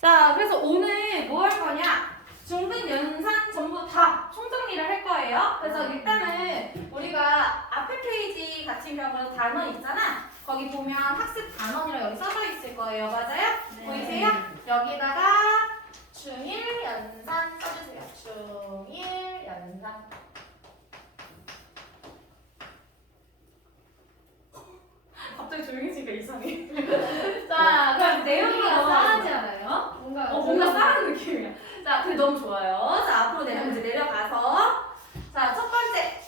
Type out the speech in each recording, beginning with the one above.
자, 그래서 오늘 뭐 할 거냐? 중등, 연산 전부 다 총정리를 할 거예요. 그래서 일단은 우리가 앞에 페이지 같이 배운 단원 있잖아. 거기 보면 학습 단원이라고 여기 써져 있을 거예요. 맞아요? 네. 보이세요? 여기다가 중1 연산 써주세요. 중1 연산. 갑자기 조용해지니까 이상해. 자, 그럼 내용이 싸하지 넘어가겠습니다. 않아요? 뭔가 싸한 느낌이야. 자, 근데 너무 좋아요. 자, 앞으로 이제 내려가서. 자, 첫 번째.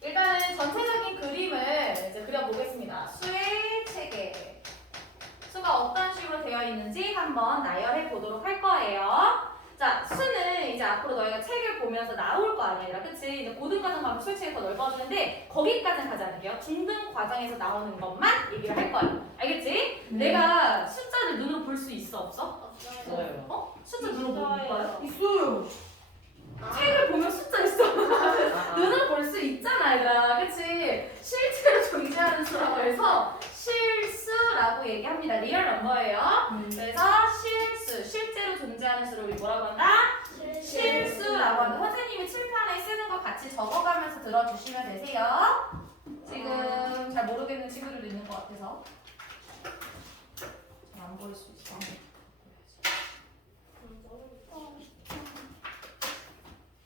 일단은 전체적인 그림을 이제 그려보겠습니다. 수의 체계. 수가 어떤 식으로 되어 있는지 한번 나열해 보도록 할 거예요. 자, 수는 이제 앞으로 너희가 책을 보면서 나올 거 아니야, 그치? 이제 고등 과정 가면 수의 체계가 더 넓어지는데 거기까지는 가지 않을게요. 중등 과정에서 나오는 것만 얘기를 할 거예요. 알겠지? 내가 숫자를 눈으로 볼 수 있어, 없어? 없어요. 어? 숫자 눈으로 못 봐요? 있어요. 책을 보면 숫자 있어. 눈으로 볼 수 있잖아, 얘들아. 그치? 실제로 존재하는 수라고 해서 실수라고 얘기합니다. 리얼 넘버예요. 그래서 실수, 실제로 존재하는 수를 우리 뭐라고 한다? 실수라고 한다. 선생님이 칠판에 쓰는 거 같이 적어가면서 들어주시면 되세요. 지금 잘 모르겠는 친구들도 있는 것 같아서. 잘 안 보일 수 있어.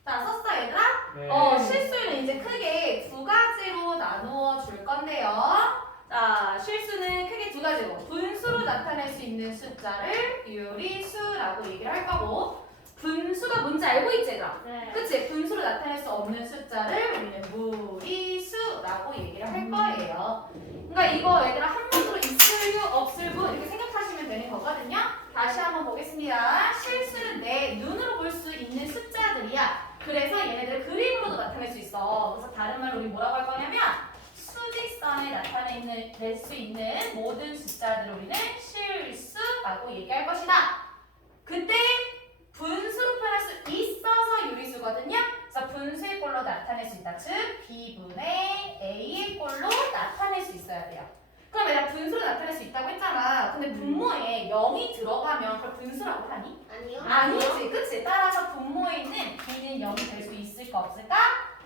자, 썼어, 얘들아? 네. 실수는 이제 크게 두 가지로 나누어 줄 건데요. 자, 실수는 크게 두 가지로 분수로 나타낼 수 있는 숫자를 유리수라고 얘기를 할 거고, 분수가 뭔지 알고 있지, 얘들아? 네. 그치? 분수로 나타낼 수 없는 숫자를 우리는 무리수라고 얘기를 할 거예요. 그러니까 이거 얘들아 한문으로 있을 유 없을 분 이렇게 생각하시면 되는 거거든요. 다시 한번 보겠습니다. 실수는 내 눈으로 볼 수 있는 숫자들이야. 그래서 얘네들을 그림으로도 나타낼 수 있어. 그래서 다른 말로 우리 뭐라고 할 거냐면 수직선에 나타낼 수 있는 모든 숫자들을 우리는 실수라고 얘기할 것이다. 그때 분수로 표현할 수 있어서 유리수거든요. 그래서 분수의 꼴로 나타낼 수 있다. 즉 B분의 A의 꼴로 나타낼 수 있어야 돼요. 그럼 내가 분수로 나타낼 수 있다고 했잖아. 근데 분모에 0이 들어가면 그걸 분수라고 하니? 아니요. 아니지, 그치? 따라서 분모에 있는 B는 0이 될 수 있을까 없을까?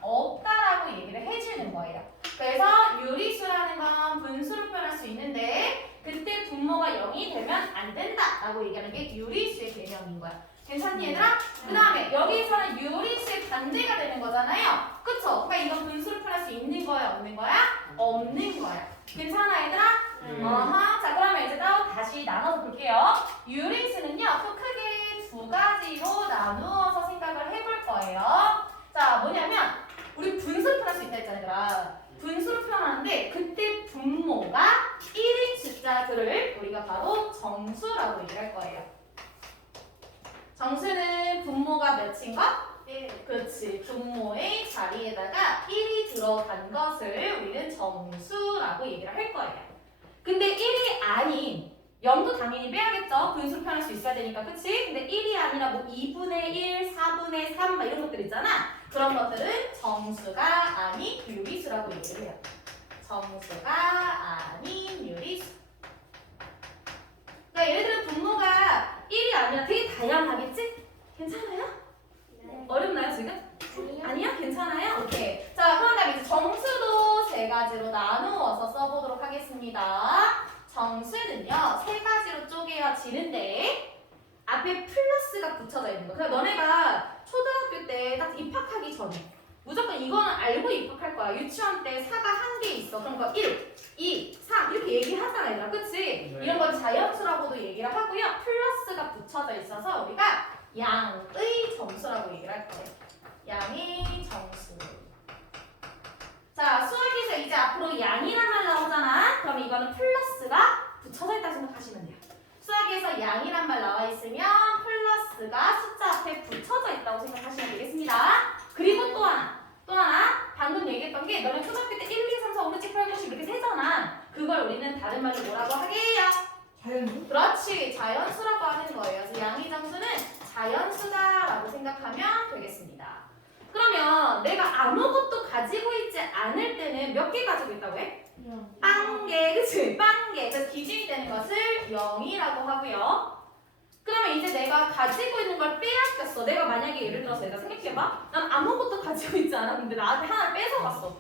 없다라고 얘기를 해주는 거예요. 그래서 유리수라는 건 분수로 표현할 수 있는데 그때 분모가 0이 되면 안 된다라고 얘기하는 게 유리수의 개념인 거야. 괜찮니 얘들아? 그 다음에 여기서는 유리수의 반대가 되는 거잖아요. 그쵸? 그러니까 이건 분수로 표현할 수 있는 거야, 없는 거야? 없는 거야. 괜찮아 얘들아? 어허. 자, 그러면 이제 다시 나눠서 볼게요. 유리수는요, 또 크게 두 가지로 나누어서 생각을 해볼 거예요. 자, 뭐냐면 우리 분수로 표현할 수 있다 했잖아, 얘들아. 분수로 표현하는데 그때 분모가 1인 숫자들을 우리가 바로 정수라고 얘기를 할 거예요. 정수는 분모가 몇인 것? 1. 그렇지. 분모의 자리에다가 1이 들어간 것을 우리는 정수라고 얘기를 할 거예요. 근데 1이 아닌 0도 당연히 빼야겠죠. 분수로 표현할 수 있어야 되니까. 그치? 근데 1이 아니라 뭐 2분의 1, 4분의 3 막 이런 것들 있잖아. 그런 것들은 정수가 아닌 유리수라고 얘기를 해요. 정수가 아닌 유리수. 그러니까 얘네들은 분모가 1이 아니라 되게 다양하겠지? 괜찮아요? 네. 어렵나요 지금? 아니요? 괜찮아요? 오케이. 자, 그럼 다음에 이제 정수도 세 가지로 나누어서 써보도록 하겠습니다. 정수는요, 세 가지로 쪼개어지는데 앞에 플러스가 붙여져 있는 거. 그러니까 너네가 초등학교 때 딱 입학하기 전에 무조건 이거는 알고 입학할 거야. 유치원 때 사가 한 개 있어. 그럼 그 1, 2, 3 이렇게 얘기하잖아, 얘들아. 그치? 네. 이런 건 자연수라고도 얘기를 하고요. 플러스가 붙여져 있어서 우리가 양의 정수라고 얘기를 할 거예요. 양의 정수. 자, 수학에서 이제 앞으로 양이란 말 나오잖아. 그럼 이거는 플러스가 붙여져 있다고 생각하시면 돼요. 수학에서 양이란 말 나와 있으면 플러스가 숫자 앞에 붙여져 있다고 생각하시면 되겠습니다. 그리고 또 하나 방금 얘기했던 게 너네 초등학교 때 1, 2, 3, 4, 5, 6, 7, 8, 9, 10 이렇게 세잖아. 그걸 우리는 다른 말로 뭐라고 하게요? 자연수? 그렇지, 자연수라고 하는 거예요. 그래서 양의 정수는 자연수다라고 생각하면 되겠습니다. 그러면 내가 아무것도 가지고 있지 않을 때는 몇 개 가지고 있다고 해? 빵개, 그치? 빵개. 그래서 기준이 되는 것을 0이라고 하고요. 그러면 이제 내가 가지고 있는 걸 빼앗겼어. 내가 만약에 예를 들어서 내가 생각해봐. 난 아무것도 가지고 있지 않았는데 나한테 하나를 뺏어갔어.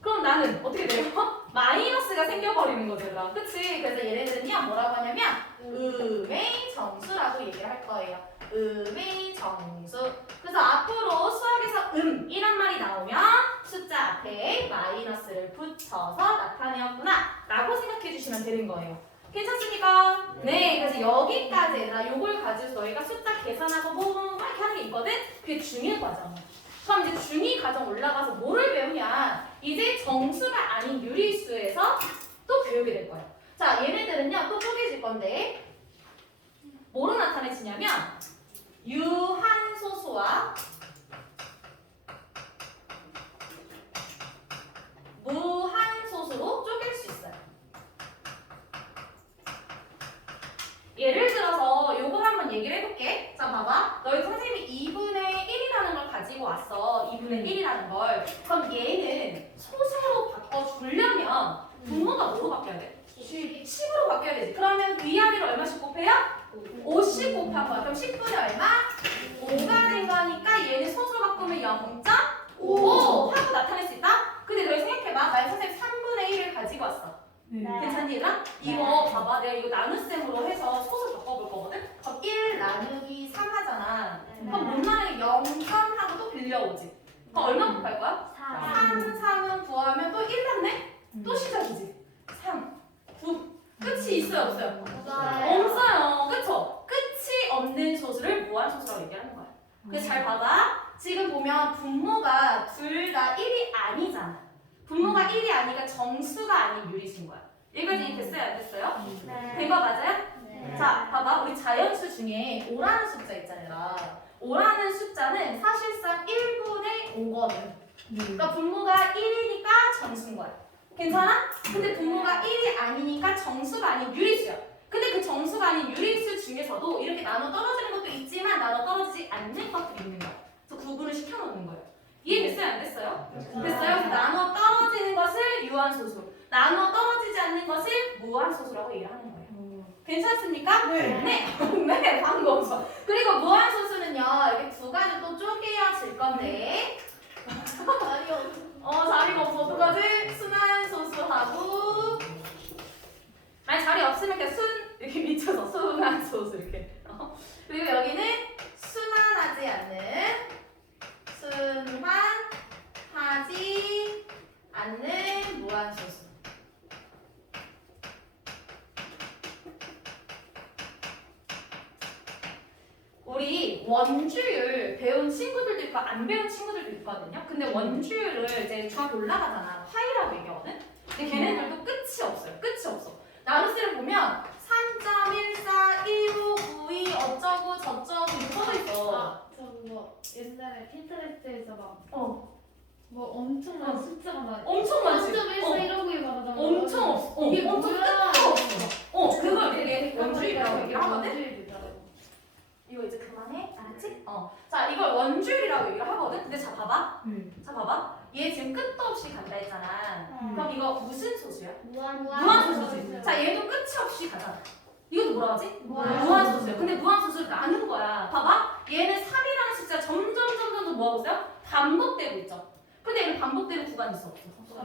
그럼 나는 어떻게 돼요? 마이너스가 생겨버리는 거잖아. 그치? 그래서 얘네들은요 뭐라고 하냐면 음의 정수라고 얘기를 할 거예요. 음의 정수. 그래서 앞으로 수학에서 이란 말이 나오면 숫자 앞에 마이너스를 붙여서 나타내었구나 라고 생각해 주시면 되는 거예요. 괜찮습니까? 네, 그래서 여기까지 얘들아 요걸 가지고 너희가 숫자 계산하고 뭐 이렇게 하는 게 있거든? 그게 중1 과정. 그럼 이제 중2 과정 올라가서 뭐를 배우냐? 이제 정수가 아닌 유리수에서 또 배우게 될 거예요. 자, 얘네들은요 또 쪼개질 건데 뭐로 나타내지냐면 유한소수와 무한소수로 쪼갤 수 있어요. 예를 들어서 요거 한번 얘기를 해볼게. 자, 봐봐. 너희 선생님이 2분의 1이라는 걸 가지고 왔어. 2분의 1이라는 걸. 그럼 얘는 소수로 바꿔주려면 분모가 뭐로 바뀌어야 돼? 10으로 바뀌어야 되지. 그러면 위아래로 얼마씩 곱해요? 50 곱한 거야. 그럼 10분의 얼마? 5가 된 거니까 얘는 소수로 바꾸면 0.5 하고 나타낼 수 있다? 근데 너희 생각해봐. 나의 선생님 3분의 1을 가지고 왔어. 괜찮니 얘들아? 이거 봐봐. 내가 이거 나눗셈으로 해서 소수 바꿔볼 거거든? 그럼 1 나누기 3 하잖아. 그럼 못 나누기 0.3 하고 또 빌려오지. 그럼 얼마 곱할 거야? 3, 3은 구하면 또 1 났네? 또 시작이지. 3, 9. 끝이 있어요 없어요? 없어요. 그쵸? 끝이 없는 소수를 무한소수라고 얘기하는 거야. 그래서 잘 봐봐. 지금 보면 분모가 둘 다 1이 아니잖아. 분모가 1이 아니니까 정수가 아닌 유리수인 거야. 여기까지 됐어요? 안 됐어요? 된 거 맞아요? 자, 봐봐. 우리 자연수 중에 5라는 숫자 있잖아요. 5라는 숫자는 사실상 1분의 5거든. 그러니까 분모가 1이니까 정수인 거야. 괜찮아? 근데 분모가 1이 아니니까 정수가 아닌 유리수야. 근데 그 정수가 아닌 유리수 중에서도 이렇게 나눠 떨어지는 것도 있지만 나눠 떨어지지 않는 것들이 있는 거야. 그래서 구분을 시켜놓는 거예요. 이해됐어요? 안 됐어요? 됐어요? 그래서 나눠 떨어지는 것을 유한소수, 나눠 떨어지지 않는 것을 무한소수라고 얘기를 하는 거예요. 괜찮습니까? 네. 네, 방금 없어. 그리고 무한소수는요, 이렇게 두 가지 또 쪼개어질 건데, 자리가 없어. 어떡하지? 순환소수하고, 아니, 자리 없으면 그냥 이렇게 밑쳐서 순환소수 이렇게. 그리고 여기는 순환하지 않는, 순환하지 않는 무한소수. 우리 원주율 배운 친구들도 있고 안 배운 친구들도 있거든요. 근데 원주율을 이제 쫙 올라가잖아. 파이라고 얘기하거든. 근데 걔네들도 끝이 없어요. 끝이 없어. 나눗셈을 보면 3.14, 1992 어쩌고 저쩌고 이렇게 써져 있어. 저 그거 옛날에 핀터레스트에서 뭐 엄청난 숫자가 나. 엄청 많지. 3.14 이러고 말하잖아. 엄청 없어. 이게 엄청 뭐야? 끝도 없어. 그걸 되게 원주율이라고 얘기를 하거든. 원주율이더라고. 이거 이제 그만해. 알았지? 자, 이걸 원주율이라고 얘기를 하거든. 근데 자 봐봐. 자 봐봐. 얘 지금 끝도 없이 간다 했잖아. 그럼 이거 무슨 소수야? 무한소수지. 자, 얘도 끝이 없이 가잖아. 이것도 뭐라 하지? 무한소수야. 근데 무한소수를 나눈 거야. 봐봐. 얘는 3이라는 숫자 점점 뭐하고 있어요? 반복되고 있죠. 근데 얘는 반복되는 구간이 있어?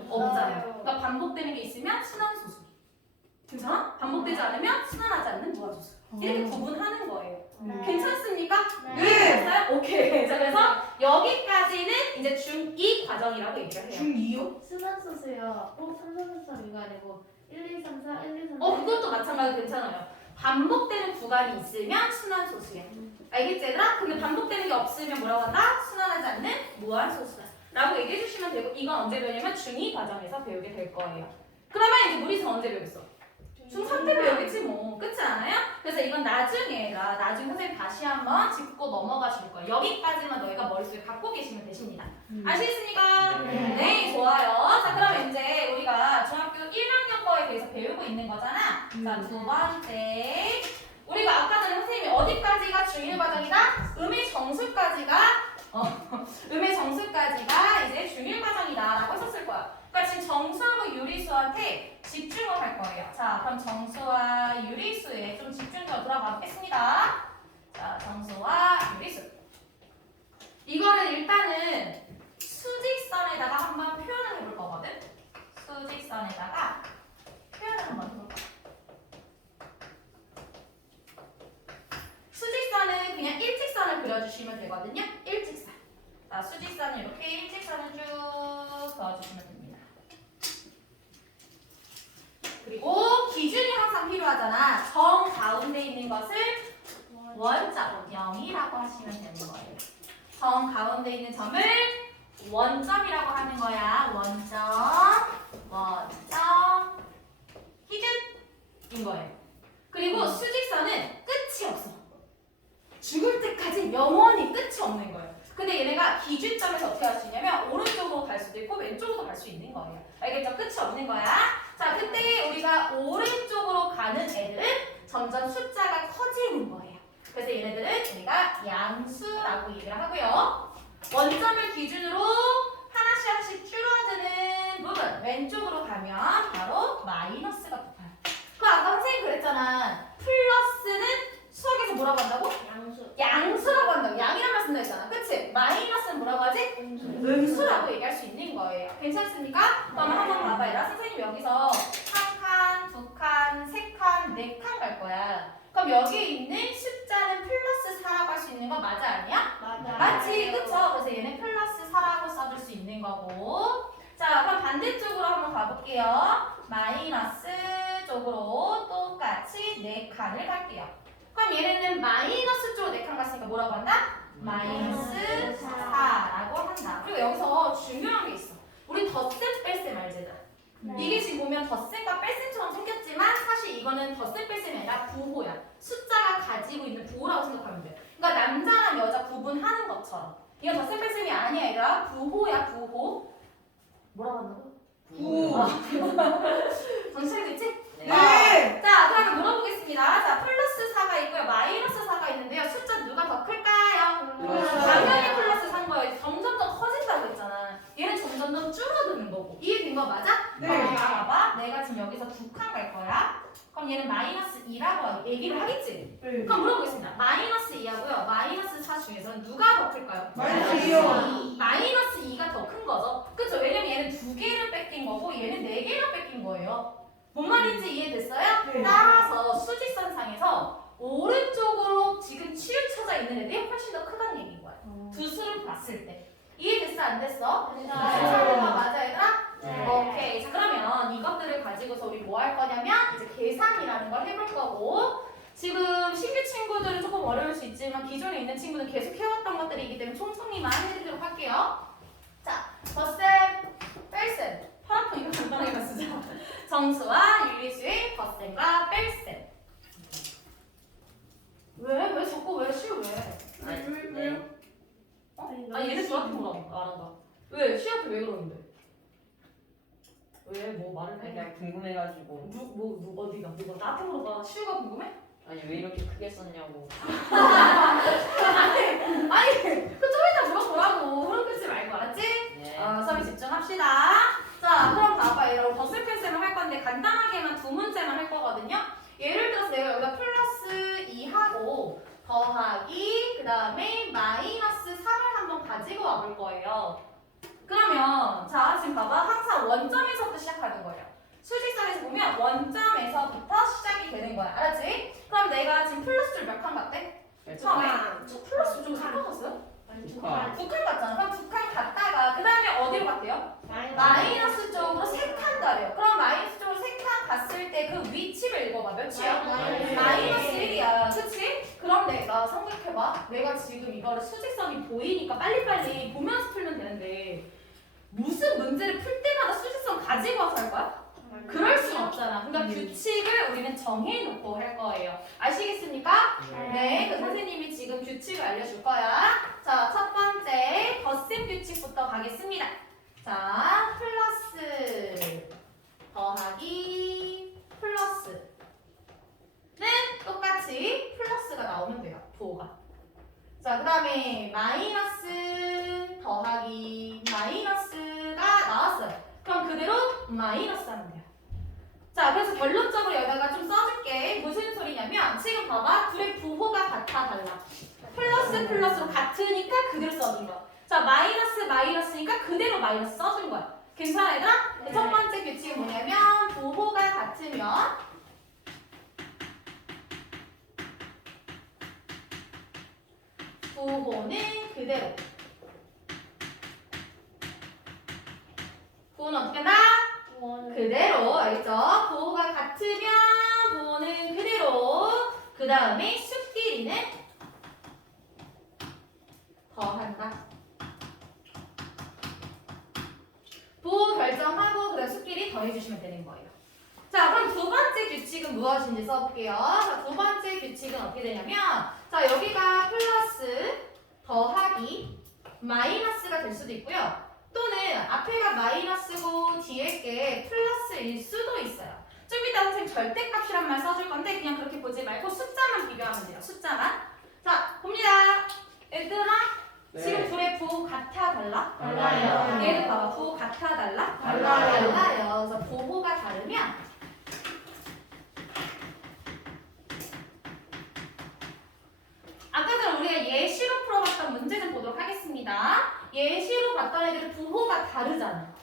없잖아. 그러니까 반복되는 게 있으면 순환소수. 괜찮아? 반복되지 않으면 순환하지 않는 무한소수. 이렇게 구분하는 거예요. 괜찮습니까? 됐어요? 오케이. 자, 그래서 여기까지는 이제 중2 과정이라고 얘기를 해요. 중2요? 순환소수요. 꼭 3.14 이거 아니고 1, 2, 3, 4, 1, 2, 3, 4. 그것도 마찬가지로 괜찮아요. 반복되는 구간이 있으면 순환소수야. 알겠지, 얘들아? 근데 반복되는 게 없으면 뭐라고 한다? 순환하지 않는 무한소수다. 라고 얘기해 주시면 되고, 이건 언제 배우냐면 중2 과정에서 배우게 될 거예요. 그러면 이제 무리수는 언제 배우겠어? 중3 때 배우겠지 뭐. 그렇지 않아요? 그래서 이건 나중에 선생님 다시 한번 짚고 넘어가 줄 거예요. 여기까지만 너희가 머릿속에 갖고 계시면 되십니다. 아시겠습니까? 네, 좋아요. 자, 그러면 이제 우리가 중학교 1학년 거에 대해서 배우고 있는 거잖아. 자, 두 번째. 우리가 아까 전에 선생님이 어디까지가 중1 과정이다? 음의 정수까지가 음의 정수까지가 이제 중일 과정이다라고 했었을 거야. 그러니까 지금 정수하고 유리수한테 집중을 할 거예요. 자, 그럼 정수와 유리수에 좀 집중적으로 들어가 보겠습니다. 자, 정수와 유리수. 이거를 일단은 수직선에다가 한번 표현을 해볼 거거든. 수직선에다가 표현을 한번 해볼 거야. 수직선은 그냥 일직선을 그려주시면 되거든요. 일직선. 자, 수직선을 이렇게 일직선을 쭉 그어주시면 됩니다. 그리고 기준이 항상 필요하잖아. 정 가운데 있는 것을 원점 0이라고 하시면 되는 거예요. 정 가운데 있는 점을 원점이라고 하는 거야. 원점, 기준인 거예요. 그리고 수직선은 끝이 없어. 죽을 때까지 영원히 끝이 없는 거예요. 근데 얘네가 기준점에서 어떻게 할 수 있냐면 오른쪽으로 갈 수도 있고 왼쪽으로 갈 수 있는 거예요. 알겠죠? 끝이 없는 거야. 자, 그때 우리가 오른쪽으로 가는 애들은 점점 숫자가 커지는 거예요. 그래서 얘네들은 우리가 양수라고 얘기를 하고요. 원점을 기준으로 하나씩 줄어드는 부분 왼쪽으로 가면 바로 마이너스가 붙어요. 그 아까 선생님 그랬잖아. 플러스는 수학에서 뭐라고 한다고? 양수라고 한다고. 양이란 말씀 했잖아. 그치? 마이너스는 뭐라고 하지? 음수라고 얘기할 수 있는 거예요. 괜찮습니까? 그럼 한번 봐봐요. 선생님 여기서 한 칸, 두 칸, 세 칸, 네 칸 갈 거야. 그럼 여기에 있는 숫자는 플러스 4라고 할 수 있는 거 맞아 아니야? 맞지? 그쵸? 그래서 얘는 플러스 4라고 써줄 수 있는 거고. 자, 그럼 반대쪽으로 한번 가볼게요. 마이너스 쪽으로 똑같이 4칸을 갈게요. 그럼 얘네는 마이너스 쪽으로 4칸 갔으니까 뭐라고 한다? 마이너스 4라고 한다. 그리고 여기서 중요한 게 있어. 우리 덧셈 뺄셈 알잖아. 이게 지금 보면 덧셈과 뺄셈처럼 생겼지만 사실 이거는 덧셈 뺄셈이 아니라 부호야. 숫자가 가지고 있는 부호라고 생각하면 돼. 그러니까 남자랑 여자 구분하는 것처럼. 이건 덧셈 뺄셈이 아니야 얘들아. 부호야 부호. 뭐라고 한다고? 부호. 정신 차리겠지? 네. 자, 그러면 물어보겠습니다. 자, 플러스 4가 있고요. 마이너스 4가 있는데요. 숫자 누가 더 클까요? 당연히 플러스 4인 거예요. 점점 더 커진다고 했잖아. 얘는 점점 더 줄어드는 거고. 이해된 거 맞아? 네. 그럼 봐봐. 내가 지금 여기서 2칸 갈 거야. 그럼 얘는 마이너스 2라고 얘기를 하겠지? 네. 그럼 물어보겠습니다. 마이너스 2하고요. 마이너스 4 중에서 누가 더 클까요? 마이너스 2요. 마이너스 2가 더 큰 거죠. 그쵸? 왜냐면 얘는 2개를 뺏긴 거고 얘는 4개를 뺏긴 거예요. 뭔 말인지 이해됐어요? 네. 따라서 수직선상에서 오른쪽으로 지금 치우쳐져 있는 애들이 훨씬 더 크다는 얘기인 거야. 두 수를 봤을 때. 이해됐어? 안 됐어? 네. 맞아 얘들아? 네. 오케이. 자, 그러면 이것들을 가지고서 우리 뭐 할 거냐면 이제 계산이라는 걸 해볼 거고 지금 신규 친구들은 조금 어려울 수 있지만 기존에 있는 친구는 계속 해왔던 것들이기 때문에 총정리만 해드리도록 할게요. 자, 덧셈, 뺄셈. 파란통 이거 간단하게만 쓰자. 정수와 유리수의 덧셈과 뺄셈. 왜 자꾸 왜 쉬워 왜? 왜요? 어? 아니 얘네 저한테 말한다. 왜 시한테 왜 그러는데? 왜 뭐 말을 해? 그냥 궁금해가지고 누 어디가 누가 나한테 물어봐. 시우가 궁금해? 아니 왜 이렇게 크게 썼냐고. 아니 그 좀 이따 물어보라고. 흐름 끊지 말고 알았지? 네. 수업에 집중합시다. 자, 그럼 봐봐. 여러분 덧셈 뺄셈을 할 건데 간단하게만 두 문제만 할 거거든요. 예를 들어서 내가 여기다 플러스 2하고 더하기 그 다음에 마이너스 3을 한번 가지고 와볼 거예요. 그러면 자 지금 봐봐. 항상 원점에서부터 시작하는 거예요. 수직선에서 보면 원점에서부터 시작이 되는 거야. 알았지? 그럼 내가 지금 플러스 줄 몇 칸 갔대? 처음에 저 플러스 좀 섞어졌어요? 두 칸. 2칸 갔잖아. 그럼 2칸 갔다가 그 다음에 어디로 갔대요? 마이너스 쪽으로 3칸 가래요. 그럼 마이너스 쪽으로 3칸 갔을 때 그 위치를 읽어봐. 몇이야? 마이너스 1이야. 그치? 그럼 내가 생각해봐. 내가 지금 이거를 수직선이 보이니까 빨리빨리 보면서 풀면 되는데 무슨 문제를 풀 때마다 수직선 가지고 와서 할 거야? 그럴 순 없잖아. 그러니까 규칙을 우리는 정해놓고 할 거예요. 아시겠습니까? 네. 그 선생님이 지금 규칙을 알려줄 거야. 자, 첫 번째 덧셈 규칙부터 가겠습니다. 자, 플러스 더하기 플러스는 똑같이 플러스가 나오면 돼요. 부호가. 자, 그 다음에 마이너스 더하기 마이너스가 나왔어요. 그럼 그대로 마이너스 하면 돼요. 자, 그래서 결론적으로 여기다가 좀 써줄게. 무슨 소리냐면 지금 봐봐. 둘의 부호가 같아 달라. 플러스 플러스로 같으니까 그대로 써준 거야. 자, 마이너스 마이너스니까 그대로 마이너스 써준 거야. 괜찮아 얘들아? 네. 첫 번째 규칙은 뭐냐면 부호가 같으면 부호는 그대로. 부호는 어떻게 한다? 그대로. 알겠죠? 부호가 같으면 부호는 그대로. 그 다음에 수끼리는 더한다. 부호 결정하고 그다음 수끼리 더해주시면 되는 거예요. 자, 그럼 두 번째 규칙은 무엇인지 써볼게요. 자, 두 번째 규칙은 어떻게 되냐면, 자, 여기가 플러스, 더하기, 마이너스가 될 수도 있고요. 또는 앞에가 마이너스고 뒤에 게 플러스일 수도 있어요. 좀 이따 선생님 절대값이란 말 써줄 건데 그냥 그렇게 보지 말고 숫자만 비교하면 돼요. 숫자만. 자, 봅니다. 얘들아, 지금 둘의 부호 같아 달라? 달라요. 얘도 봐봐. 부호 같아 달라? 달라요. 달라요. 그래서 부호가 다르면 아까 전에 우리가 예시로 풀어봤던 문제 좀 보도록 하겠습니다. 예시로 봤던 애들은 부호가 다르잖아.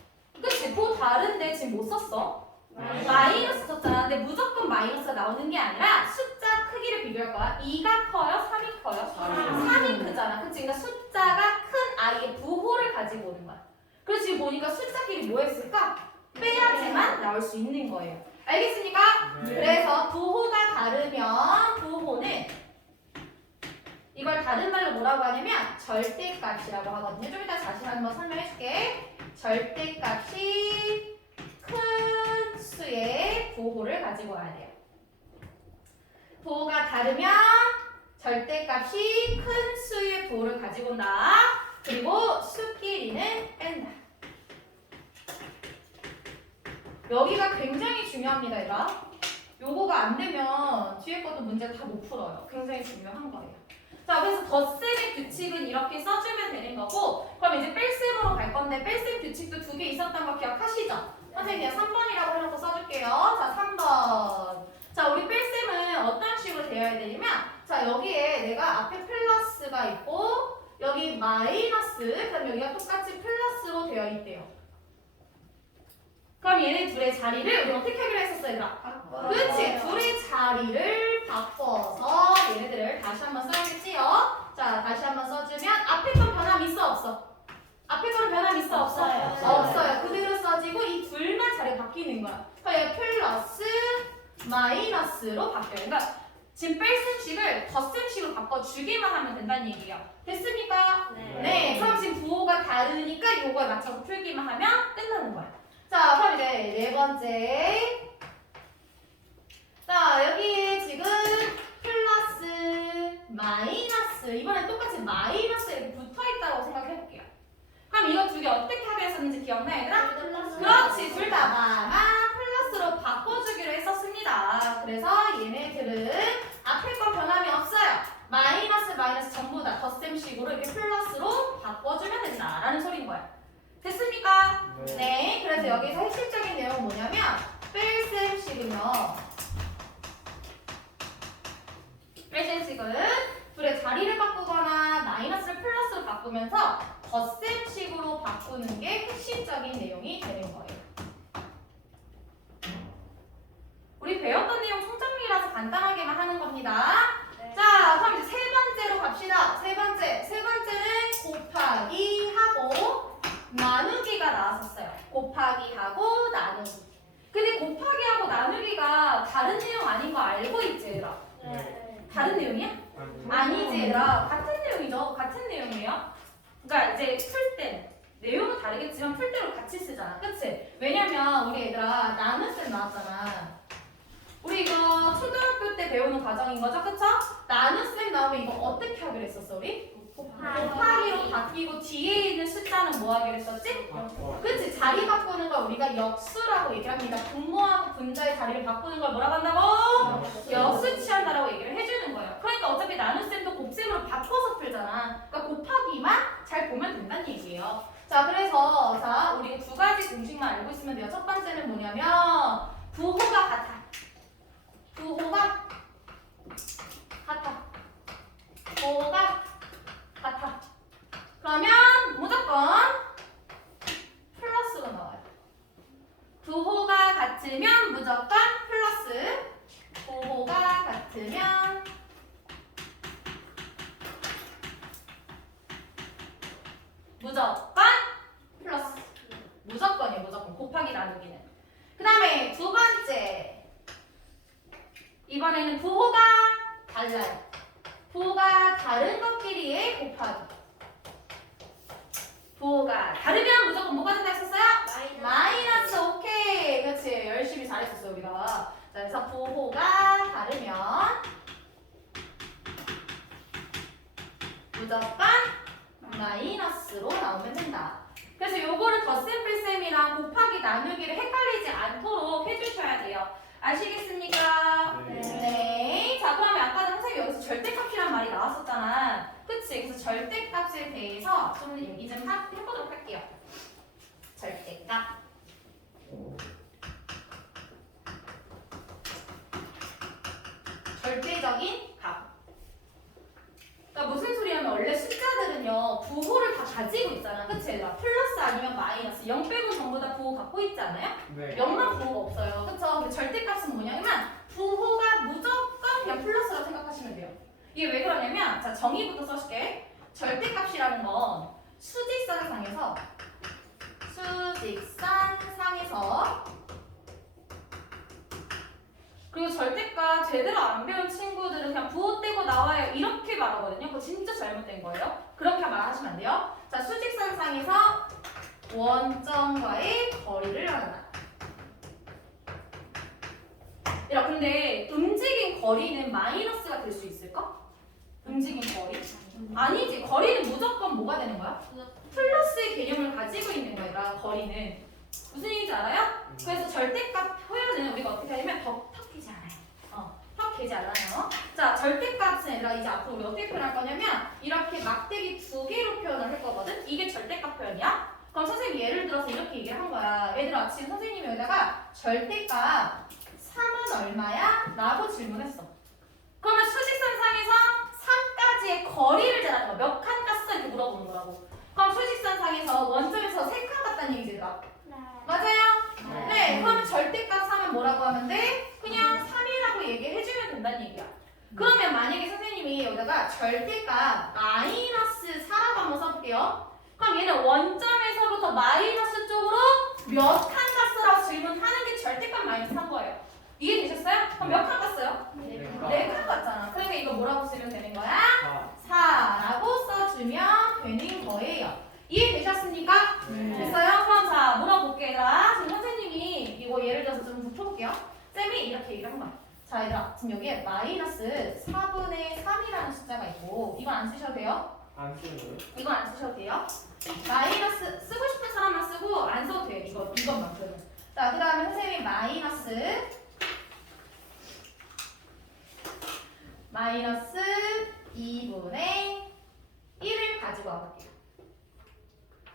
그치? 부호 다른데 지금 못 썼어? 마이너스 썼잖아. 근데 무조건 마이너스가 나오는 게 아니라 숫자 크기를 비교할 거야. 2가 커요? 3이 커요? 3이 크잖아. 그치? 그러니까 숫자가 큰 아이의 부호를 가지고 오는 거야. 그래서 지금 보니까 숫자끼리 뭐 했을까? 빼야지만 나올 수 있는 거예요. 알겠습니까? 그래서 부호가 다르면 부호는 이걸 다른 말로 뭐라고 하냐면 절대값이라고 하거든요. 좀 이따 다시 한번 설명해 줄게. 절대값이 큰 수의 부호를 가지고 와야 돼요. 부호가 다르면 절대값이 큰 수의 부호를 가지고 온다. 그리고 수끼리는 뺀다. 여기가 굉장히 중요합니다, 얘가. 요거가 안 되면 뒤에 것도 문제 다 못 풀어요. 굉장히 중요한 거예요. 자, 그래서 덧셈의 규칙은 이렇게 써주면 되는 거고, 그럼 이제 뺄셈으로 갈 건데 뺄셈 규칙도 두 개 있었던 거 기억하시죠? 선생님 그냥 3번이라고 해놓고 써줄게요. 자, 3번. 자, 우리 뺄셈은 어떤 식으로 되어야 되냐면, 자, 여기에 내가 앞에 플러스가 있고 여기 마이너스, 그다음 여기가 똑같이 플러스로 되어 있대요. 그럼 얘네 둘의 자리를 우리 어떻게 하기로 했었어, 얘들아? 그렇지. 둘의 자리를 바꿔서 얘네들을 다시 한번 써야겠지요. 자, 다시 한번 써주면 앞에 건 변함 있어 없어? 앞에 거는 변함 있어 없어? 없어요. 그대로 써지고 이 둘만 자리 바뀌는 거야. 그러니까 플러스 마이너스로 바뀌어요. 그러니까 지금 뺄셈식을 덧셈식으로 바꿔주기만 하면 된다는 얘기예요. 됐습니까? 네. 그럼 지금 부호가 다르니까 요거에 맞춰서 풀기만 하면 끝나는 거야. 자, 그럼 이제 네 번째. 자, 여기 지금 플러스, 마이너스. 이번엔 똑같이 마이너스 이렇게 붙어있다고 생각해볼게요. 그럼 이거 두 개 어떻게 하기로 했었는지 기억나, 얘들아? 그렇지. 둘 다 마마 플러스로 바꿔주기로 했었습니다. 그래서 얘네들은 앞에 거 변함이 없어요. 마이너스, 마이너스 전부 다 덧셈식으로 이렇게 플러스로 바꿔주면 된다라는 소리인 거야. 됐습니까? 네. 그래서 여기서 핵심적인 내용은 뭐냐면 뺄셈식은요. 뺄셈식은 둘의 자리를 바꾸거나 마이너스를 플러스로 바꾸면서 덧셈식으로 바꾸는 게 핵심적인 내용이 되는 거예요. 우리 배웠던 내용 총정리라서 간단하게만 하는 겁니다. 자, 그럼 이제 세 번째로 갑시다. 세 번째는 곱하기 하고 나누기가 나왔었어요. 곱하기 하고 나누기. 근데 곱하기 하고 나누기가 다른 내용 아닌 거 알고 있지, 얘들아? 다른 내용이야? 아니지, 얘들아. 같은 내용이죠. 같은 내용이에요. 그러니까 이제 풀 때는 내용은 다르겠지만 풀 때로 같이 쓰잖아. 그치? 왜냐면 우리 얘들아 나눗셈 나왔잖아. 우리 이거 초등학교 때 배우는 과정인 거죠? 그쵸? 나눗셈 나오면 이거 어떻게 하기로 했었어, 우리? 곱하기로 바뀌고 뒤에 있는 숫자는 뭐 하기로 했었지? 그치? 자리 바꾸는 걸 우리가 역수라고 얘기합니다. 분모하고 분자의 자리를 바꾸는 걸 뭐라고 한다고? 역수 취한다라고 얘기를 해주는 거예요. 그러니까 어차피 나눗셈도 곱셈으로 바꿔서 풀잖아. 그러니까 곱하기만 잘 잘 보면 된다는 얘기예요. 자, 그래서 자, 우리 두 가지 공식만 알고 있으면 돼요. 첫 번째는 뭐냐면 부호가 같아. 부호가 같아. 부호가 같아. 그러면 무조건 플러스가 나와요. 부호가 같으면 무조건 플러스. 부호가 같으면 무조건 플러스. 무조건이에요. 무조건. 곱하기 나누기는. 그 다음에 두 번째. 이번에는 부호가 달라요. 부호가 다른 것끼리의 곱하기. 부호가 다르면 무조건 뭐가 된다 했었어요? 마이너스. 오케이. 그렇지. 열심히 잘했었어 우리가. 자, 그래서 부호가 다르면 무조건 마이너스로 나오면 된다. 그래서 요거를 덧셈뺄셈이랑 곱하기 나누기를 헷갈리지 않도록 해주셔야 돼요. 아시겠습니까? 네. 자, 그러면 아까는 선생님이 여기서 절대값이란 말이 나왔었잖아. 그치? 그래서 절대값에 대해서 좀 얘기 좀 해보도록 할게요. 절대값. 절대적인 값. 그러니까 무슨 소리냐면 원래 숫자들은요 부호를 다 가지고 있잖아. 그치 얘들아? 플러스 아니면 마이너스 0 빼고 전부 다 부호 갖고 있지 않아요? 네. 0만 부호가 없어요. 그쵸? 근데 절대값은 뭐냐면 부호가 무조건 그냥 플러스라고 생각하시면 돼요. 이게 왜 그러냐면 자 정의부터 써줄게. 절대값이라는 건 수직선상에서 그리고 절대값 제대로 안 배운 친구들은 그냥 부호 떼고 나와요 이렇게 말하거든요. 그거 진짜 잘못된 거예요. 그렇게 말하시면 안 돼요. 자, 수직선상에서 원점과의 거리를 하나. 얘들아, 근데 움직인 거리는 마이너스가 될 수 있을까? 움직인 거리? 아니지. 거리는 무조건 뭐가 되는 거야? 플러스의 개념을 가지고 있는 거야. 얘들아, 거리는. 무슨 얘기인지 알아요? 그래서 절대값 표현은 우리가 어떻게 하냐면 턱이지 않아요. 턱이지 않아요. 자, 절대값은 얘들아 이제 앞으로 우리 어떻게 표현할 거냐면 이렇게 막대기 두 개로 표현을 할 거거든. 이게 절대값 표현이야. 그럼 선생님이 예를 들어서 이렇게 얘기를 한 거야. 얘들아, 지금 선생님이 여기다가 절대값 3은 얼마야? 라고 질문했어. 그러면 수직선상에서 3까지의 거리를 재라는 거야. 몇 칸 갔어? 이렇게 물어보는 거라고. 그럼 수직선상에서 원점에서 3칸 갔다는 얘기지, 얘들아. 맞아요? 네. 그러면 절대값 3은 뭐라고 하면 돼? 그냥 3이라고 얘기해주면 된다는 얘기야. 그러면 만약에 선생님이 여기다가 절대값 마이너스 4라고 한번 써볼게요. 그럼 얘는 원점에서부터 마이너스 쪽으로 몇 칸 갔어라고 질문하는 게 절대값 마이너스 3 거예요. 이해되셨어요? 그럼 몇 칸 갔어요? 4칸 갔잖아. 그러니까 이거 뭐라고 쓰면 되는 거야? 4라고 써주면 되는 거예요. 이해되셨습니까? 됐어요? 그럼 자, 물어볼게, 얘들아. 지금 선생님이 이거 예를 들어서 좀 풀어볼게요. 쌤이 이렇게 얘기를 한 거야. 자, 얘들아, 지금 여기에 마이너스 4분의 3이라는 숫자가 있고, 이건 안 쓰셔도 돼요? 안 쓰는 거예요? 이건 안 쓰셔도 돼요? 마이너스 쓰고 싶은 사람만 쓰고 안 써도 돼. 이것만큼은. 자, 그 다음에 선생님이 마이너스 2분의 1을 가지고 와볼게요.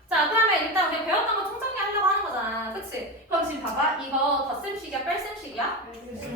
자, 그러면 일단 우리가 배웠던 거 총정리하려고 하는 거잖아. 그치? 그럼 지금 봐봐. 이거 덧셈식이야? 뺄셈식이야?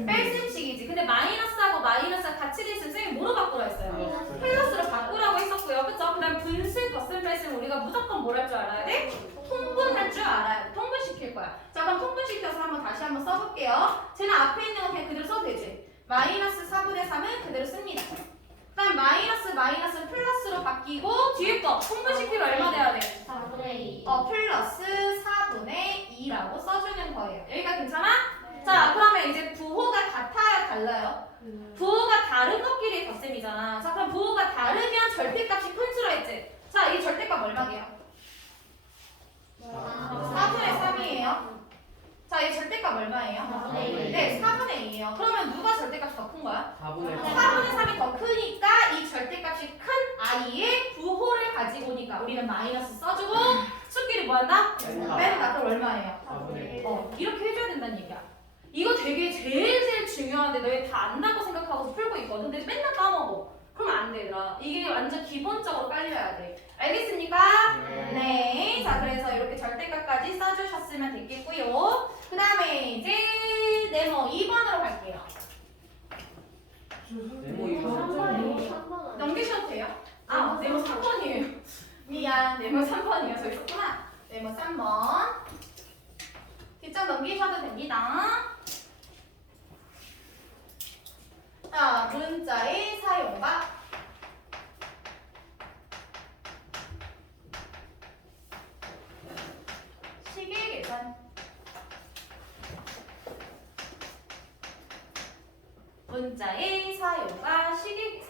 뺄셈식이지. 근데 마이너스하고 마이너스가 같이 돼 있으면 쌤이 뭐로 바꾸라 했어요? 플러스로 바꾸라고 했었고요. 그쵸? 그 다음 분수 덧셈 뺄셈 우리가 무조건 뭘 할 줄 알아야 돼? 통분할 줄 알아요. 통분시킬 거야. 자, 그럼 통분시켜서 다시 한번 써볼게요. 쟤는 앞에 있는 거 그냥 그대로 써도 되지? 마이너스 4분의 3은 그대로 씁니다. 그 다음 마이너스 플러스로 바뀌고 뒤에 거 통분시키면 얼마 돼야 돼? 4분의 2. 플러스 4분의 2라고 써주는 거예요. 여기가 괜찮아? 자, 그러면 이제 부호가 같아요, 달라요? 부호가 다른 것끼리 덧셈이잖아. 자, 그럼 부호가 다르면 절대값이 큰 수로 했지? 자, 이 절대값 얼마게요? 4분의 3이에요. 자, 이 절대값 얼마예요? 4분의 2. 네, 4분의 2예요. 그러면 누가 절대값이 더 큰 거야? 4분의 4분의 3이 더 크니까 이 절대값이 큰 i의 부호를 가지고 오니까 우리는 마이너스 써주고 수끼리 뭐한다? 뺀다. 그럼 얼마예요? 4분의 이렇게 해줘야 된다는 얘기야. 이거 되게 제일 중요한데 너희 다 안다고 생각하고 풀고 있거든. 근데 맨날 까먹어. 그러면 안 돼. 얘들아. 이게 완전 기본적으로 깔려야 돼. 알겠습니까? 네. 자, 그래서 이렇게 절대값까지 써주셨으면 됐겠고요. 그 다음에 이제 네모 2번으로 갈게요. 네모 이거 3번이에요. 넘기셔도 돼요? 아, 네모 3번이에요. 미안, 네모 3번이에요. 저기 있었구나. 네모 3번. 뒷장 넘기셔도 됩니다. 자, 문자의 사용과 시계 계산. 문자의 사용과 시계 계산.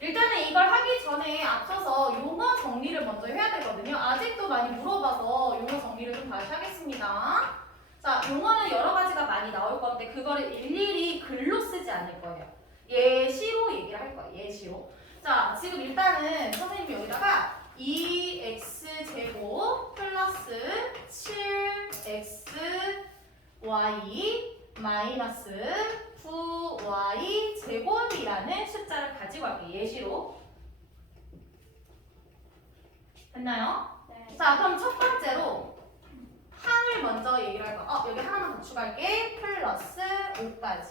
일단은 이걸 하기 전에 앞서서 용어 정리를 먼저 해야 되거든요. 아직도 많이 물어봐서 용어 정리를 좀 다시 하겠습니다. 자, 용어는 여러 가지가 많이 나올 건데 그거를 일일이 글로 쓰지 않을 거예요. 예시로 얘기를 할 거예요. 예시로. 자, 지금 일단은 선생님이 여기다가 2x제곱 플러스 7xy 마이너스 9y 제곱이라는 숫자를 가지고 할게요. 예시로. 됐나요? 네. 자, 그럼 첫 번째로 항을 먼저 얘기를 할 거야. 여기 하나만 더 추가할게. 플러스 5까지.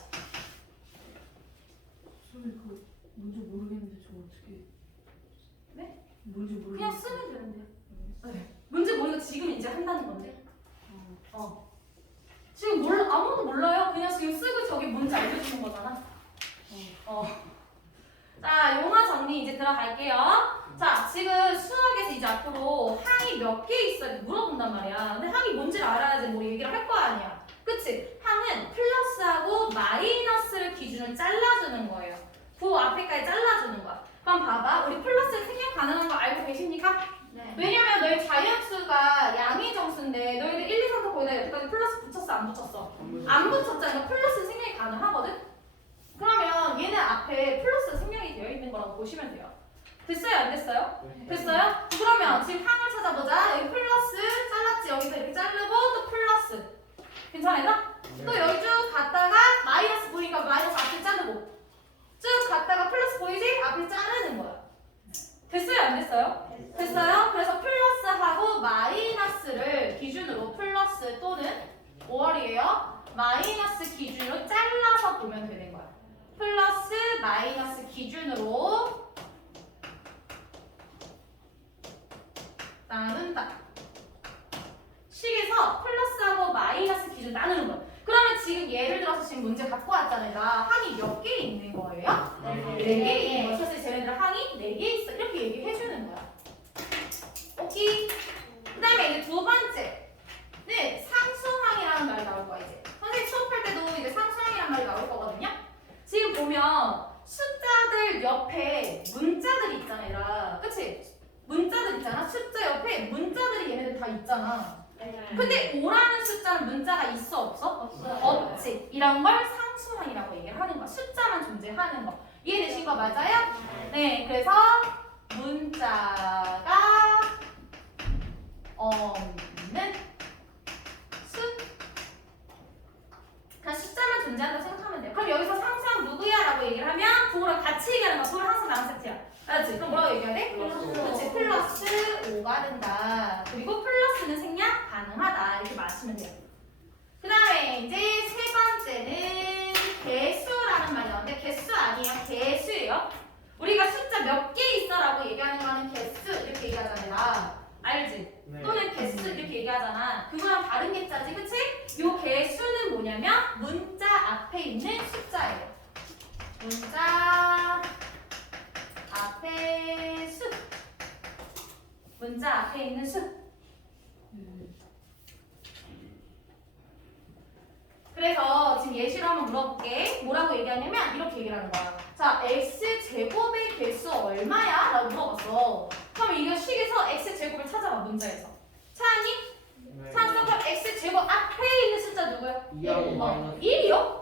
저는 그거 뭔지 모르겠는데 저 어떻게? 네? 뭔지 모르겠어요. 그냥 쓰면 되는데요. 네. 문제 모르니까 지금 이제 한다는 건데. 지금 아무도 몰라요. 그냥 지금 쓰고 저기 뭔지 알려주는 거잖아. 자, 용어 정리 이제 들어갈게요. 자, 지금 수학에서 이제 앞으로 항이 몇 개 있어야 물어본단 말이야. 근데 항이 뭔지를 알아야지 뭐 얘기를 할 거 아니야. 그치? 항은 플러스하고 마이너스를 기준으로 잘라주는 거예요. 그 앞에까지 잘라주는 거야. 그럼 봐봐. 우리 플러스 생략 가능한 거 알고 계십니까? 네. 왜냐면 너희 자연수가 양의 정수인데 너희들 1, 2, 3, 4 거기다 여기까지 플러스 붙였어? 안 붙였어? 안 붙였잖아. 플러스 생략이 가능하거든? 그러면 얘는 앞에 플러스 생략이 되어 있는 거라고 보시면 돼요. 됐어요? 안 됐어요? 됐어요? 그러면 지금 항을 찾아보자. 여기 플러스 잘랐지? 여기서 이렇게 자르고 또 플러스. 괜찮아 얘들아? 또 여기 쭉 갔다가 마이너스 보이니까 마이너스 앞에 자르고 쭉 갔다가 플러스 보이지? 앞에 자르는 거야. 됐어요? 안 됐어요? 됐어요? 그래서 플러스하고 마이너스를 기준으로 플러스 또는 5월이에요. 마이너스 기준으로 잘라서 보면 되는 거야. 플러스 마이너스 기준으로 나눈다. 식에서 플러스하고 마이너스 기준 나누는 거야. 그러면 지금 예를 들어서 지금 문제 갖고 왔잖아요. 나 항이 몇 개 있는 거예요? 네 개 있는 거야. 사실 쟤네들 항이 4개 있어. 이렇게 얘기해 주는 거야. 오케이. 그 다음에 이제 두 번째. 네, 상수항이라는 말이 나올 거야, 이제. 선생님 수업할 때도 이제 상수항이라는 말이 나올 거거든요. 지금 보면 숫자들 옆에 문자들이 있잖아, 얘들아. 그치? 문자들 있잖아. 숫자 옆에 문자들이 얘네들 다 있잖아. 근데 5라는 숫자는 문자가 있어, 없어? 없지. 이런 걸 상수항이라고 얘기를 하는 거야. 숫자만 존재하는 거. 이해되신 거 맞아요? 네, 그래서 문자가 없는 수. 그냥 숫자만 존재한다고 생각하면 돼요. 그럼 여기서 상수항 누구야? 라고 얘기를 하면 그거랑 같이 얘기하는 거야. 그걸 항상 나온 세트야. 알았지? 그럼 뭐라고 얘기해야 돼? 그렇지. 플러스 5가 된다. 그리고 플러스는 생략 가능하다. 이렇게 마시면 돼요. 그 다음에 이제 세 번째는 개수라는 말이 나오는데 개수 아니에요. 개수예요. 우리가 숫자 몇 개 있어라고 얘기하는 거는 개수 이렇게 얘기하잖아. 알지? 네. 또는 개수 이렇게 얘기하잖아. 그거랑 다른 개자지, 그치? 요 개수는 뭐냐면 문자 앞에 있는 숫자예요. 문자 앞에 수. 문자 앞에 있는 수. 그래서 지금 예시로 한번 물어볼게. 뭐라고 얘기하냐면 이렇게 얘기를 하는 거야. 자, x제곱의 개수 얼마야? 라고 물어봤어. 그럼 이거 식에서 x제곱을 찾아봐, 문자에서. 찾았니? 찾았어? 그럼 x제곱 앞에 있는 숫자 누구야? 2하고 마이너스 1이요?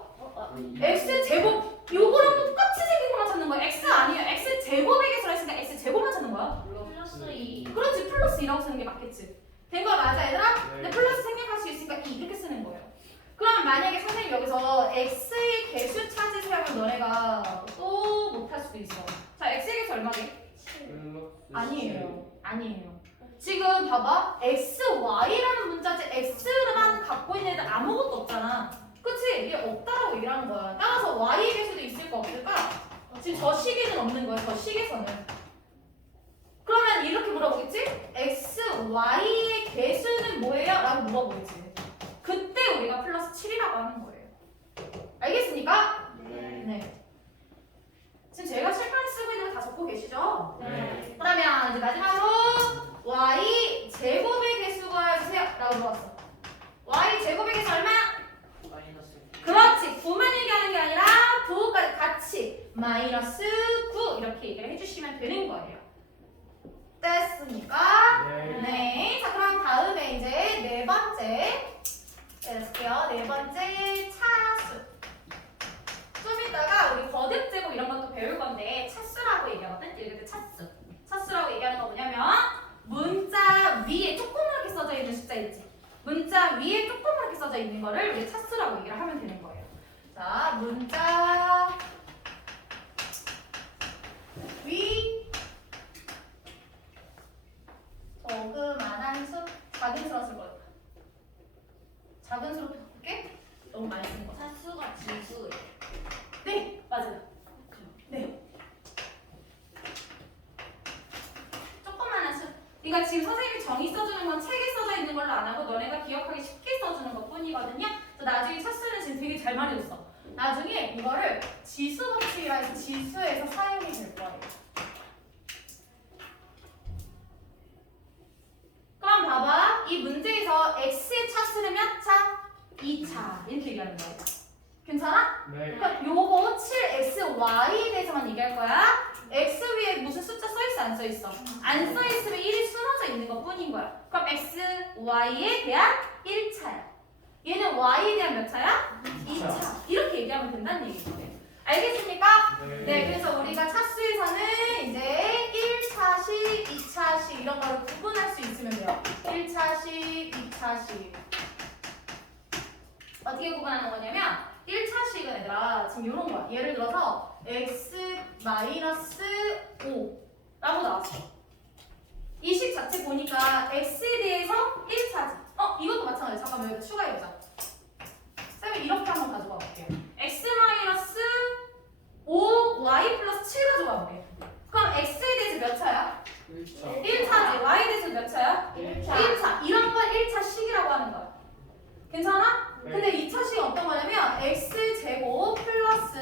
x제곱. 요거랑 똑같이 생긴 것만 찾는 거야. x 아니에요. x제곱의 개수라 했으니까 x제곱만 찾는 거야. 플러스 2. 그렇지. 플러스 2라고 쓰는 게 맞겠지. 된 거 맞아, 얘들아? 네. 근데 플러스 생략할 수 있으니까 2 이렇게 쓰는 거예요. 그러면 만약에 선생님 여기서 x의 개수 찾으세요 하면 너네가 또 못할 수도 있어. 자, x의 개수 얼마게? 플러스 아니에요. 지금 봐봐. x, y라는 문자지 x만 갖고 있는 애들 아무것도 없잖아. 그치? 이게 없다라고 얘기하는 거야. 따라서 y의 개수도 있을까 없을까? 지금 저 시계는 없는 거야. 저 시계선은. 그러면 이렇게 물어보겠지? x, y의 개수는 뭐예요? 라고 물어보겠지. 그때 우리가 플러스 7이라고 하는 거예요. 알겠습니까? 네. 지금 제가 칠판에 쓰고 있는 거 다 적고 계시죠? 네. 그러면 이제 마지막으로 y 제곱의 개수 구해주세요 라고 물어봤어. y 제곱의 개수 얼마? 마이너스 그렇지. 9만 얘기하는 게 아니라 9까지 같이 마이너스 9 이렇게 얘기를 해주시면 되는 거예요. 됐습니까? 네. 자 그럼 다음에 이제 네 번째 해볼게요. 네 번째 차수. 좀 이따가 우리 거듭 제곱 이런 것도 배울 건데 차수라고 얘기하거든. 이럴 때 차수. 차수라고 얘기하는 거 뭐냐면 문자 위에 조그맣게 써져 있는 숫자 있지. 문자 위에 조그맣게 써져 있는 거를 우리 차수라고 얘기를 하면 되는 거예요. 자, 문자 위 조그만한 수 작은 수라 쓸 거야. 작은 수로 바꿀게. 너무 많이 쓴 거. 차수가 지수예요. 네, 맞아요. 네. 조그만한 수. 그러니까 지금 선생님이 정의 써주는 건 책에 써져 있는 걸로 안 하고 너네가 기억하기 쉽게 써주는 것 뿐이거든요. 그래서 나중에 차수는 지금 되게 잘 말해줬어. 나중에 이거를 지수 법칙이라 해서 지수에서 사용이 될 거예요. 그럼 봐봐. 이 문제에서 x의 차수는 몇 차? 2차. 이렇게 얘기하는 거예요. 괜찮아? 네. 그러니까 요거 7xy에 대해서만 얘기할 거야. x 위에 무슨 숫자 써있어 안 써있어? 안 써있으면 1이 숨어져 있는 것 뿐인 거야. 그럼 x, y에 대한 1차야. 얘는 y에 대한 몇 차야? 2차. 이렇게 얘기하면 된다는 얘기거든요. 알겠습니까? 네, 그래서 우리가 차수에서는 이제 1차식, 2차식 이런 거를 구분할 수 있으면 돼요. 1차식, 2차식. 어떻게 구분하는 거냐면 1차식은 얘들아 지금 이런 거야. 예를 들어서 x-5라고 나왔어. 이 식 자체 보니까 x에 대해서 1차지. 이것도 마찬가지야. 잠깐만 여기 추가해보자. 쌤이 이렇게 한번 가져가 볼게요. x-5y 플러스 7 가져가 볼게요. 그럼 x에 대해서 몇 차야? 1차 1차지. y에 대해서 몇 차야? 1차. 이런 걸 1차식이라고 하는 거야. 괜찮아? 네. 근데 2차식은 어떤 거냐면 x제곱 플러스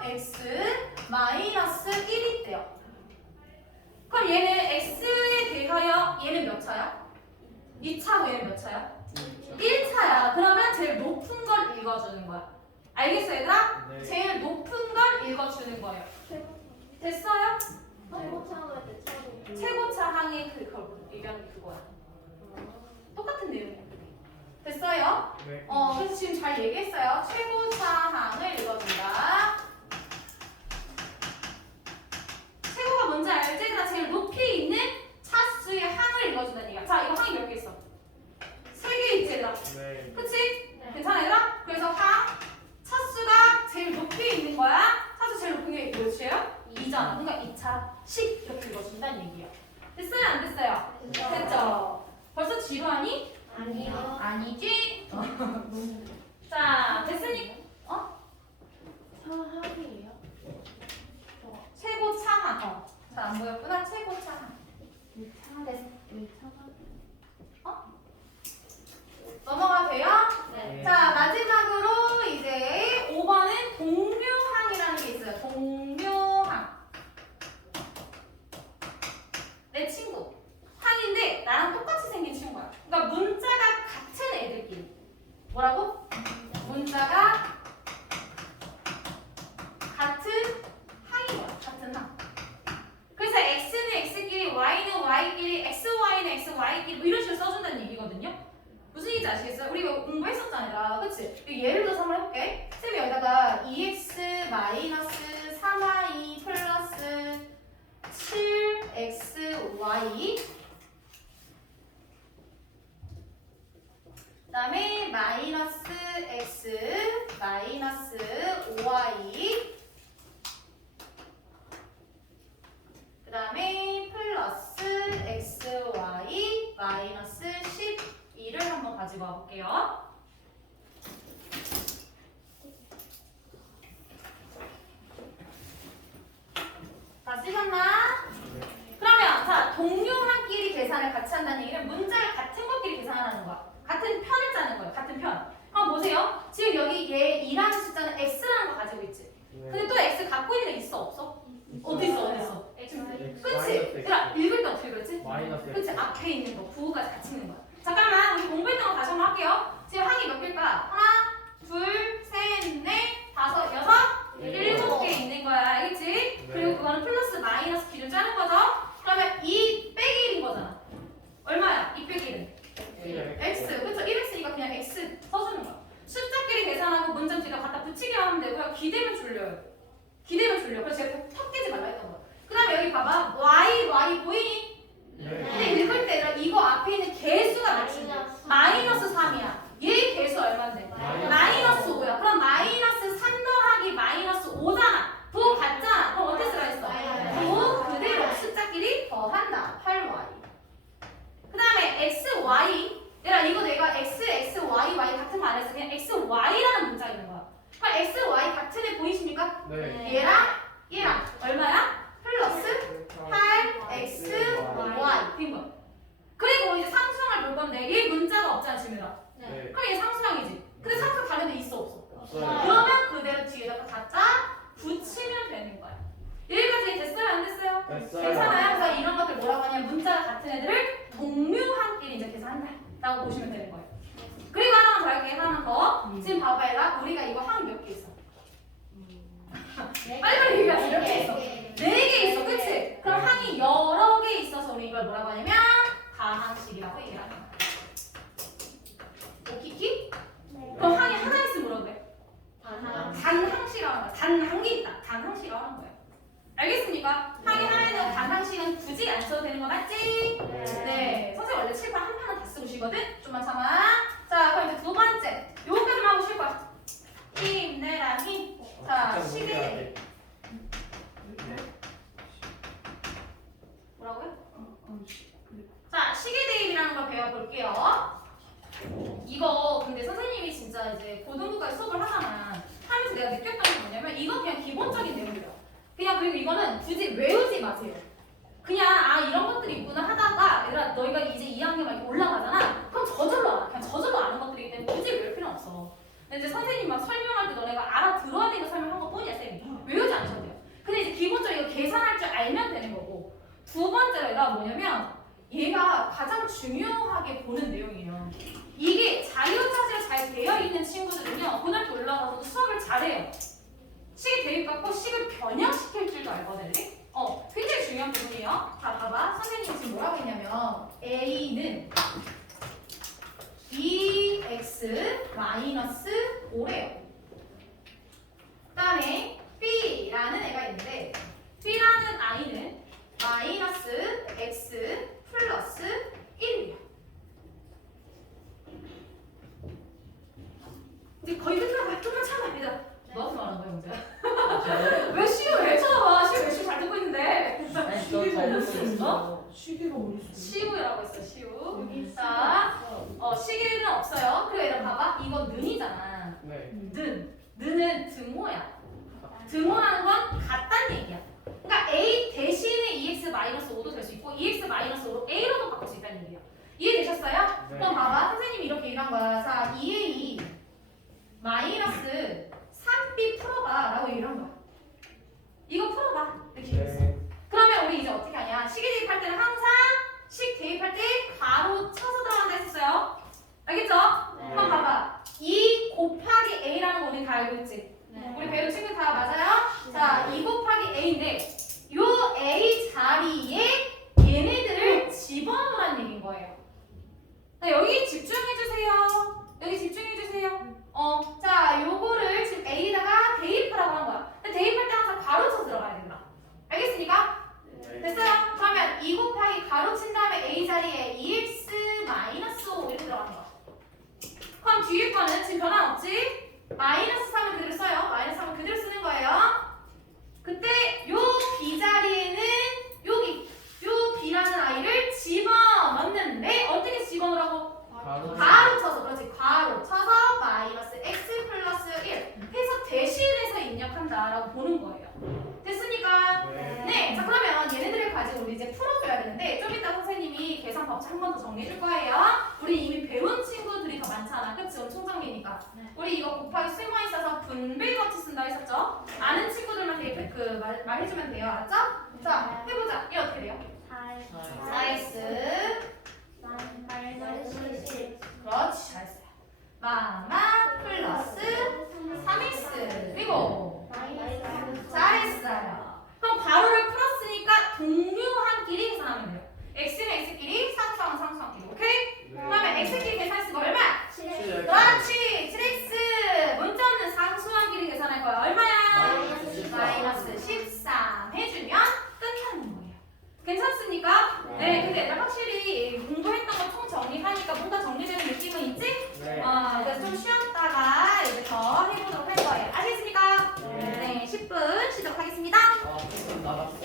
3x 마이너스 1이 돼요. 그럼 얘는 x에 대하여 얘는 몇 차야? 2차고 얘는 몇 차야? 1차야. 그러면 제일 높은 걸 읽어주는 거야. 알겠어 얘들아? 네. 제일 높은 걸 읽어주는 거예요. 됐어요? 최고차 항의 그걸 얘기하는 게 그거야. 똑같은 내용이야. 됐어요? 네. 그래서 지금 잘 얘기했어요. 최고차 항을 읽어준다. 최고가 뭔지 알지? 얘들아 제일 높이 있는 차수의 항을 읽어준다는 얘기야. 자, 이거 항이 몇 개 있어? 3개 있지 얘들아. 네. 그치? 괜찮아 얘들아? 그래서 항 차수가 제일 높이 있는 거야. 차수 제일 높은 게 몇이에요? 2잖아. 그러니까 2차식 이렇게 읽어준다는 얘기야. 됐어요? 안 됐어요? 됐죠? 벌써 지루하니? 아니요. 아니지? 자, 됐으니 사합이에요? 최고 차항. 잘 안 보였구나. 최고 차항. 넘어가 돼요? 네. 자, 마지막으로 이제 5번은 동묘항이라는 게 있어요. 동묘항. 내 친구. 항인데 나랑 똑같이 생긴 친구야. 그러니까 문자가 같은 애들끼리. 뭐라고? 문자가 같은 항인 거야. 같은 항. 그래서 x는 x끼리, y는 y끼리, xy는 xy끼리 뭐 이런 식으로 써준다는 얘기거든요. 무슨 얘기인지 아시겠어요? 우리 이거 공부했었잖아. 그치? 예를 들어서 한번 해볼게. 쌤이 여기다가 2x 3y 플러스 7xy 그 다음에 마이너스 x 마이너스 5y 가지고 와볼게요. 다 쓰셨나? 그러면 자 동료한끼리 계산을 같이 한다는 얘기는 문자를 같은 것끼리 계산하는 거야. 같은 편을 짜는 거예요. 같은 편. 그럼 보세요. 지금 여기 얘 2라는 숫자는 x라는 거 가지고 있지. 근데 또 x 갖고 있는 애 있어 없어? 어디 있어 어디 있어? 그치? 얘들아 읽을 때 어떻게 그랬지? 마이너스 그치? 앞에 있는 거 부호가 같이 있는 거야. 잠깐만 우리 공부했던 거 다시 한번 할게요. 지금 항이 몇 개일까? 하나, 둘, 셋, 넷, 다섯, 여섯, 일곱 개 있는 거야. 알겠지? 그리고 그거는 플러스 마이너스 기준 짜는 거죠? 그러면 2 빼기 1인 거잖아. 얼마야? 2 빼기 1은? x. 그쵸? 1x니까 그냥 x 써주는 거야. 숫자끼리 계산하고 문장 뒤에다 갖다 붙이기만 하면 되고요. 기대면 졸려요. 기대면 졸려. 그래서 제가 턱 깨지 말라 했던 거야. 그 다음에 여기 봐봐. y 보이니? 근데 읽을 때 얘들아 이거 앞에 있는 개수가 몇인데? 마이너스 3이야. 얘 개수 얼마인데? 마이너스 5야. 그럼 마이너스 3 더하기 마이너스 5잖아. 부호 같잖아. 그럼 어떻게 쓰라 했어? 부호 그대로 숫자끼리 더한다. 8y. 그 다음에 xy. 얘들아 이거 내가 x, y 같은 거 안 했어. 그냥 xy라는 문자 있는 거야. 그럼 xy 같은 애 보이십니까? 네. 얘랑 얼마야? 플러스 8xy 된 거야. 그리고 이제 상수항을 볼 건데 얘 문자가 없잖아 지금이라. 네. 그럼 얘 상수항이지. 근데 상수 다른 데 있어 없어? 없어요. 그러면 그대로 뒤에다가 갖다 붙이면 되는 거야. 여기까지 됐어요? 안 됐어요? 됐어요. 괜찮아요? 그래서 이런 것들 뭐라고 하냐 문자가 같은 애들을 동류한끼리 이제 계산한다 라고 보시면 되는 거예요. 그리고 하나만 더 할게. 하나만 더. 지금 봐봐 얘들아 우리가 이거 항이 몇 개 있어? 빨리빨리 얘기하자. 몇 개 있어? 4개 있어. 그치? 그럼 항이 여러 개 있어서 우리 이걸 뭐라고 하냐면 다항식이라고 얘기를 하는 거야. 오키키? 그럼 항이 하나 있으면 뭐라고 그래? 단항식이라고 하는 거야. 단항이 있다. 단항식이라고 하는 거야. 알겠습니까? 항이 하나 있는 단항식은 굳이 안 써도 되는 거 맞지? 네. 선생님 원래 칠판 한 판은 다 쓰고 쉬거든? 좀만 참아. 자 그럼 이제 두 번째. 요거까지만 하고 쉴 거야. 힘내라 힘. 자 시계. 뭐라고요? 자, 시계 대입이라는 걸 배워볼게요. 이거 근데 선생님이 진짜 이제 고등부까지 수업을 하잖아. 하면서 내가 느꼈던 게 뭐냐면 이거 그냥 기본적인 내용이에요. 그냥 그리고 이거는 굳이 외우지 마세요. 그냥 아 이런 것들이 있구나 하다가 얘들아 너희가 이제 2학년 막 이렇게 올라가잖아. 그럼 저절로 알아. 그냥 저절로 아는 것들이기 때문에 굳이 외울 필요는 없어. 근데 이제 선생님 막 설명할 때 너네가 알아들어야 되는 거 설명한 것 뿐이야 쌤이. 외우지 않으셔도 돼요. 근데 이제 기본적으로 이거 계산할 줄 알면 되는 거고 두 번째로 얘가 뭐냐면 얘가 가장 중요하게 보는 내용이에요. 이게 자유자재로 잘 되어 있는 친구들은요 고등학교 올라가서도 수업을 잘해요. 식이 대입받고 식을 변형시킬 줄도 알거든. 굉장히 중요한 부분이에요. 자 봐봐 선생님이 지금 뭐라고 했냐면 A는 2x-5래요. 그 다음에 B라는 애가 있는데 B라는 I는 마이너스 x 플러스 1이에요. 이제 거의 끝나가요. 조금만 참아야 너한테 말하는 거야 문제야. 왜 시우 왜 쳐다봐? 시우 왜 시우 잘 듣고 있는데. 아니 저잘 듣고 있어. 시계가 어디 있어? 시우라고 했어 시우. 여기 자, 시계는 없어요. 그리고 얘들 봐봐. 이거 는이잖아. 네. 는은 등호야. 등호라는 건 같다는 얘기야. 그러니까 a 대신에 2x-5도 될 수 있고 2x-5로 a로도 바꿀 수 있다는 얘기야. 이해되셨어요? 네. 그럼 봐봐. 선생님이 이렇게 얘기한 거야. 자, 2a 마이너스 3b 풀어봐 라고 얘기를 한 거야. 이거 풀어봐. 이렇게 얘기했어. 네. 그러면 우리 이제 어떻게 하냐. 식이 대입할 때는 항상 식 대입할 때 가로 쳐서 들어간다 했었어요. 알겠죠? 네. 그럼 봐봐. 2 곱하기 a라는 거 우리 다 알고 있지? 우리 배우 친구 다 맞아요? 자, 2 곱하기 a인데 요 선생님이 계산 법칙 한 번 더 정리해 줄 거예요. 우리 이미 배운 친구들이 더 많잖아. 그치? 오늘 총정리니까. 우리 이거 곱하기 쓸모 있어서 분배 법칙 쓴다 했었죠? 아는 친구들만 되게 말해주면 돼요. 알았죠? 자, 해보자. 이게 어떻게 돼요? 나이스. 그렇지. 잘했어요. 마마 플러스 3x 그리고 잘했어요. 그럼 가로를 풀었으니까 동류한끼리 계산하면 돼요. x는 x끼리, 상수항은 상수항끼리. 오케이? 그러면 x끼리 계산했으면 얼마? 그렇지. 7x. 문자 없는 상수항끼리 계산할 거야. 얼마야? 마이너스 13 해주면 끝나는 거예요. 괜찮습니까? 네. 근데 얘들 확실히 공부했던 거 총 정리하니까 뭔가 정리되는 느낌은 있지? 네. 그래서 좀 쉬었다가 이제 더 해보도록 할 거예요. 아시겠습니까? 네. 10분 쉬도록 하겠습니다. 아, 나갔어.